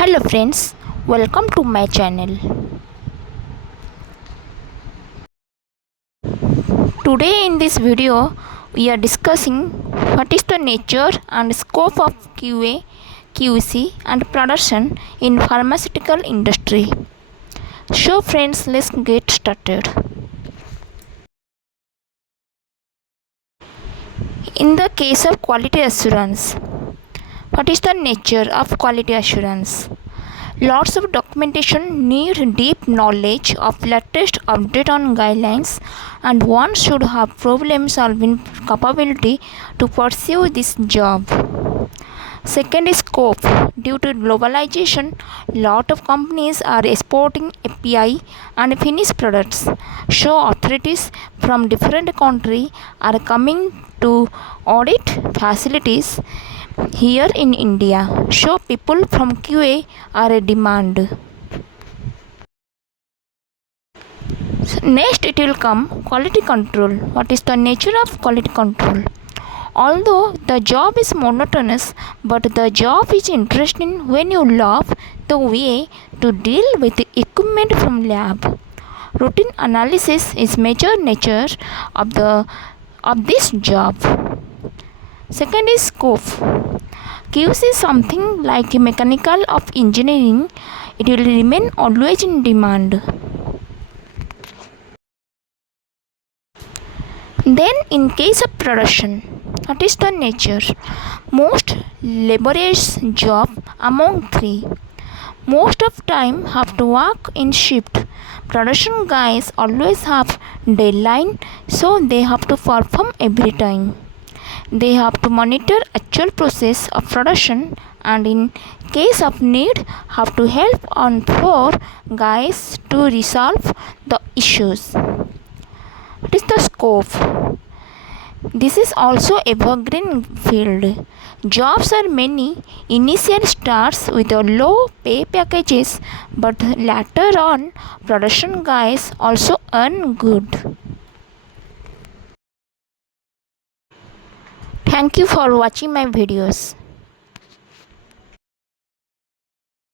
Hello friends, welcome to my channel. Today in this video we are discussing what is the nature and scope of QA, QC and production in pharmaceutical industry. So friends, let's get started. In the case of quality assurance, what is the nature of quality assurance? Lots of documentation need deep knowledge of latest update on guidelines, and one should have problem solving capability to pursue this job. Second is scope. Due to globalization, lot of companies are exporting API and finished products. So authorities from different countries are coming to audit facilities here in India. So people from QA are a demand. Next it will come quality control. What is the nature of quality control? Although the job is monotonous, but the job is interesting when you love the way to deal with the equipment from lab. Routine analysis is major nature of this job. Second is scope. QC is something like a mechanical of engineering. It will remain always in demand. Then in case of production, what is the nature? Most laborious job among three. Most of time have to work in shift. Production guys always have deadline, so they have to perform every time. They have to monitor actual process of production, and in case of need have to help on floor guys to resolve the issues. What is the scope? This is also evergreen field. Jobs are many. Initial starts with a low pay packages, but later on production guys also earn good. Thank you for watching my videos.